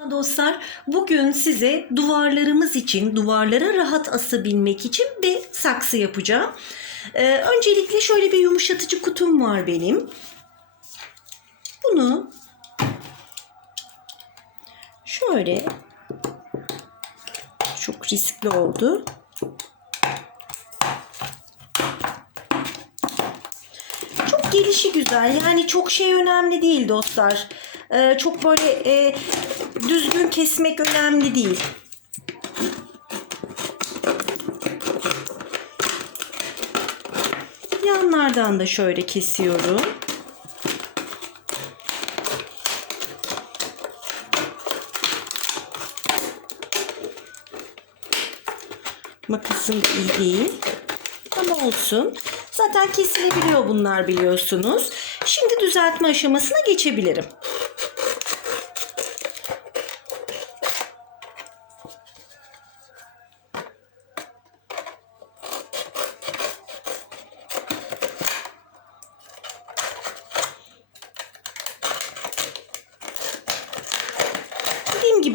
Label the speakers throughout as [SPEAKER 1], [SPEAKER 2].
[SPEAKER 1] Dostlar bugün size duvarlarımız için duvarlara rahat asabilmek için bir saksı yapacağım. Ee, öncelikle şöyle bir yumuşatıcı kutum var benim. Bunu şöyle çok riskli oldu. Çok gelişi güzel. Yani çok şey önemli değil dostlar. Ee, çok böyle e, düzgün kesmek önemli değil. Yanlardan da şöyle kesiyorum. Makasım iyi değil. Ama olsun. Zaten kesilebiliyor bunlar biliyorsunuz. Şimdi düzeltme aşamasına geçebilirim.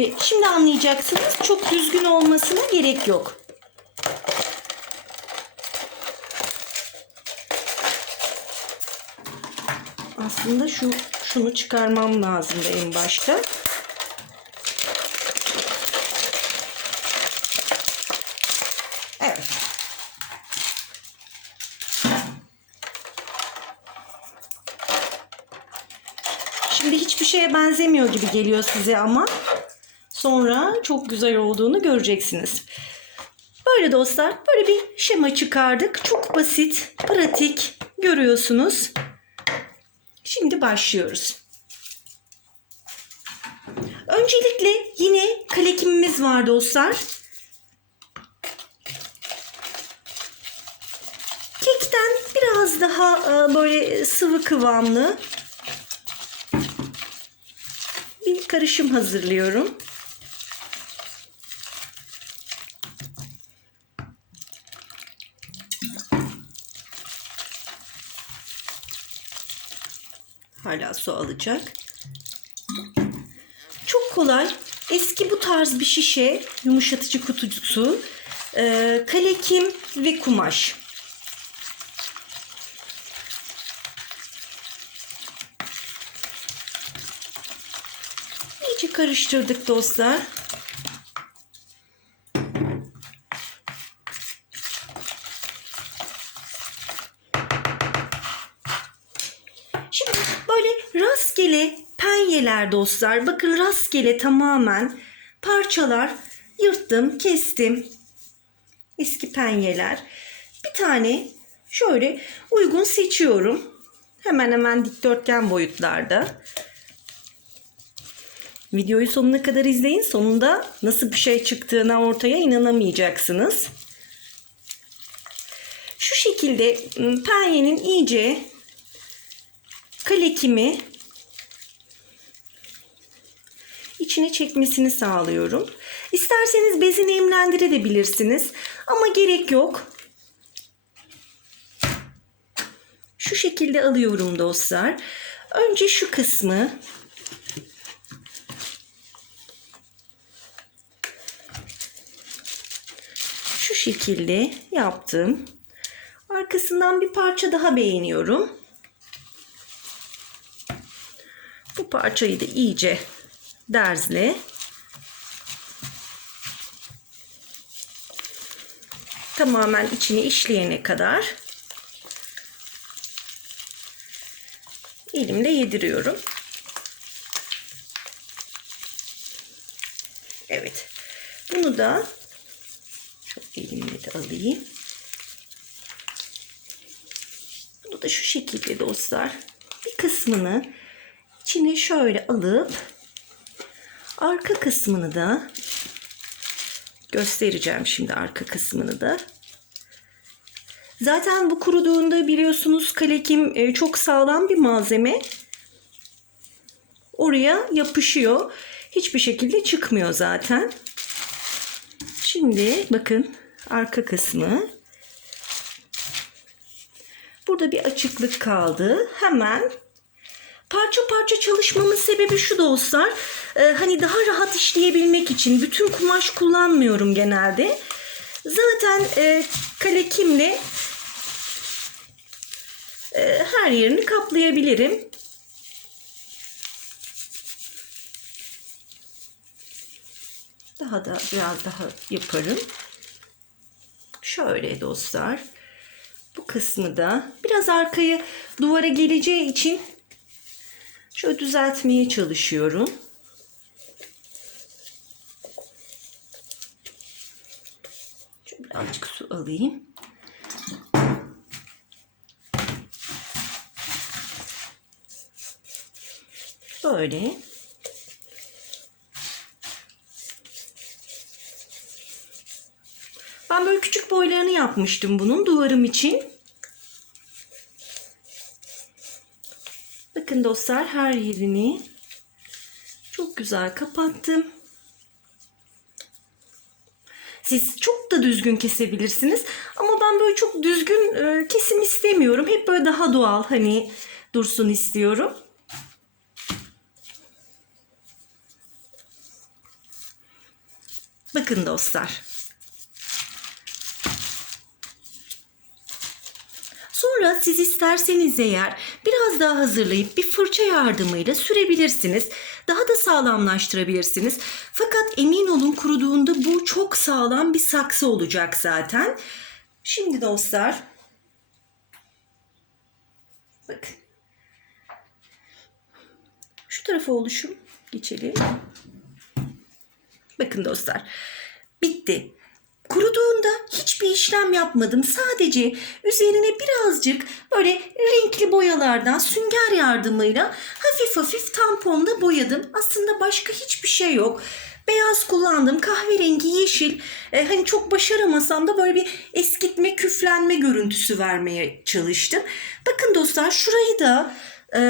[SPEAKER 1] Gibi şimdi anlayacaksınız. Çok düzgün olmasına gerek yok. Aslında şu şunu çıkarmam lazımdı en başta. Evet. Şimdi hiçbir şeye benzemiyor gibi geliyor size ama sonra çok güzel olduğunu göreceksiniz. Böyle dostlar böyle bir şema çıkardık. Çok basit, pratik görüyorsunuz. Şimdi başlıyoruz. Öncelikle yine kalekimimiz var dostlar. Kekten biraz daha e, böyle sıvı kıvamlı bir karışım hazırlıyorum. Hala su alacak. Çok kolay. Eski bu tarz bir şişe, yumuşatıcı kutucusu, e, kalekim ve kumaş. İyice karıştırdık dostlar. Şimdi böyle rastgele penyeler dostlar. Bakın rastgele tamamen parçalar yırttım, kestim. Eski penyeler. Bir tane şöyle uygun seçiyorum. Hemen hemen dikdörtgen boyutlarda. Videoyu sonuna kadar izleyin. Sonunda nasıl bir şey çıktığına ortaya inanamayacaksınız. Şu şekilde ım, penyenin iyice kalekimi içine çekmesini sağlıyorum. İsterseniz bezi nemlendirebilirsiniz ama gerek yok. Şu şekilde alıyorum dostlar. Önce şu kısmı şu şekilde yaptım. Arkasından bir parça daha beğeniyorum. Bu parçayı da iyice derzle tamamen içine işleyene kadar elimle yediriyorum. Evet. Bunu da çok elimle de alayım. Bunu da şu şekilde dostlar bir kısmını içine şöyle alıp arka kısmını da göstereceğim şimdi arka kısmını da. Zaten bu kuruduğunda biliyorsunuz kalekim e, çok sağlam bir malzeme. Oraya yapışıyor. Hiçbir şekilde çıkmıyor zaten. Şimdi bakın arka kısmı. Burada bir açıklık kaldı. Hemen parça parça çalışmamın sebebi şu dostlar. Ee, hani daha rahat işleyebilmek için bütün kumaş kullanmıyorum genelde. Zaten e, kalekimle e, her yerini kaplayabilirim. Daha da biraz daha yaparım. Şöyle dostlar. Bu kısmı da biraz arkayı duvara geleceği için şöyle düzeltmeye çalışıyorum. Şöyle birazcık su alayım. Böyle. Ben böyle küçük boylarını yapmıştım bunun duvarım için. Bakın dostlar her yerini çok güzel kapattım. Siz çok da düzgün kesebilirsiniz. Ama ben böyle çok düzgün e, kesim istemiyorum. Hep böyle daha doğal hani dursun istiyorum. Bakın dostlar. Sonra siz isterseniz eğer biraz daha hazırlayıp bir fırça yardımıyla sürebilirsiniz. Daha da sağlamlaştırabilirsiniz. Fakat emin olun kuruduğunda bu çok sağlam bir saksı olacak zaten. Şimdi dostlar bakın şu tarafa oluşum geçelim. Bakın dostlar bitti. Kuruduğunda hiçbir işlem yapmadım. Sadece üzerine birazcık böyle renkli boyalardan sünger yardımıyla hafif hafif tamponla boyadım. Aslında başka hiçbir şey yok. Beyaz kullandım, kahverengi, yeşil. E, hani çok başaramasam da böyle bir eskitme, küflenme görüntüsü vermeye çalıştım. Bakın dostlar şurayı da e,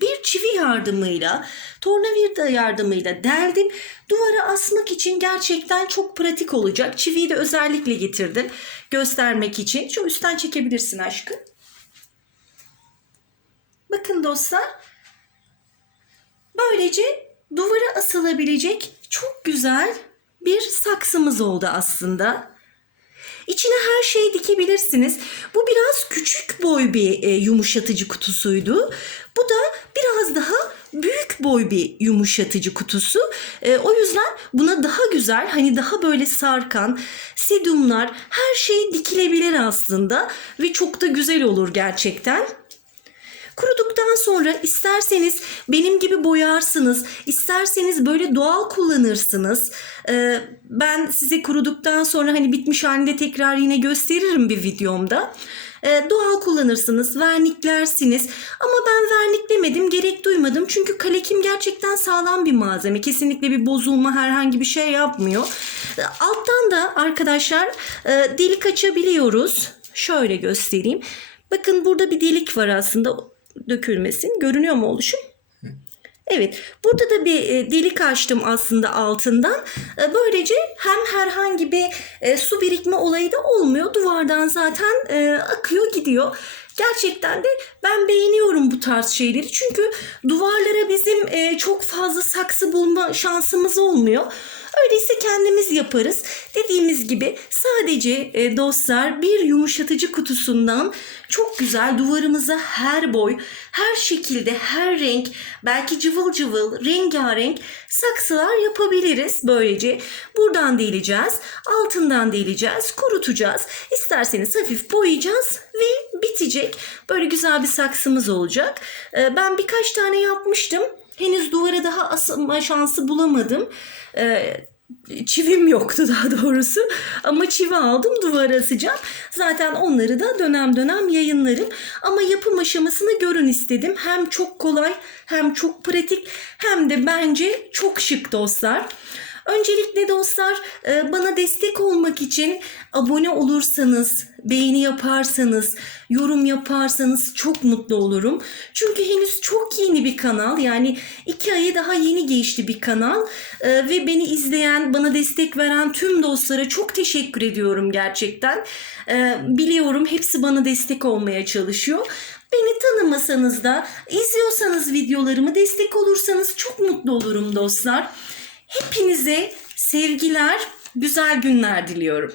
[SPEAKER 1] bir çivi yardımıyla, tornavida yardımıyla deldim. Duvara asmak için gerçekten çok pratik olacak. Çiviyi de özellikle getirdim göstermek için. Şu üstten çekebilirsin aşkım. Bakın dostlar. Böylece duvara asılabilecek çok güzel bir saksımız oldu aslında. İçine her şeyi dikebilirsiniz. Bu biraz küçük boy bir e, yumuşatıcı kutusuydu. Bu da biraz daha büyük boy bir yumuşatıcı kutusu. E, o yüzden buna daha güzel hani daha böyle sarkan sedyumlar her şey dikilebilir aslında ve çok da güzel olur gerçekten. Kuruduktan sonra isterseniz benim gibi boyarsınız, isterseniz böyle doğal kullanırsınız. Ee, ben size kuruduktan sonra hani bitmiş halinde tekrar yine gösteririm bir videomda. Ee, doğal kullanırsınız, verniklersiniz. Ama ben verniklemedim, gerek duymadım. Çünkü kalekim gerçekten sağlam bir malzeme. Kesinlikle bir bozulma, herhangi bir şey yapmıyor. Ee, alttan da arkadaşlar e, delik açabiliyoruz. Şöyle göstereyim. Bakın burada bir delik var aslında dökülmesin. Görünüyor mu oluşum? Evet. Burada da bir e, delik açtım aslında altından. E, Böylece hem herhangi bir e, su birikme olayı da olmuyor. Duvardan zaten akıyor gidiyor. Gerçekten de ben beğeniyorum bu tarz şeyleri. Çünkü duvarlara bizim çok fazla saksı bulma şansımız olmuyor. Öyleyse kendimiz yaparız. Dediğimiz gibi sadece e, dostlar bir yumuşatıcı kutusundan çok güzel duvarımıza her boy, her şekilde, her renk, belki cıvıl cıvıl, rengarenk saksılar yapabiliriz. Böylece buradan deleceğiz, altından deleceğiz, kurutacağız. İsterseniz hafif boyayacağız ve bitecek. Böyle güzel bir saksımız olacak. E, ben birkaç tane yapmıştım. Henüz duvara daha asılma şansı bulamadım. Ee, çivim yoktu daha doğrusu. Ama çivi aldım duvara asacağım. Zaten onları da dönem dönem yayınlarım. Ama yapım aşamasını görün istedim. Hem çok kolay hem çok pratik hem de bence çok şık dostlar. Öncelikle dostlar e, bana destek olmak için abone olursanız, beğeni yaparsanız, yorum yaparsanız çok mutlu olurum. Çünkü henüz çok yeni bir kanal yani iki ayı daha yeni geçti bir kanal E, ve beni izleyen, bana destek veren tüm dostlara çok teşekkür ediyorum gerçekten. E, Biliyorum hepsi bana destek olmaya çalışıyor. Beni tanımasanız da izliyorsanız videolarımı destek olursanız çok mutlu olurum dostlar. Hepinize sevgiler, güzel günler diliyorum.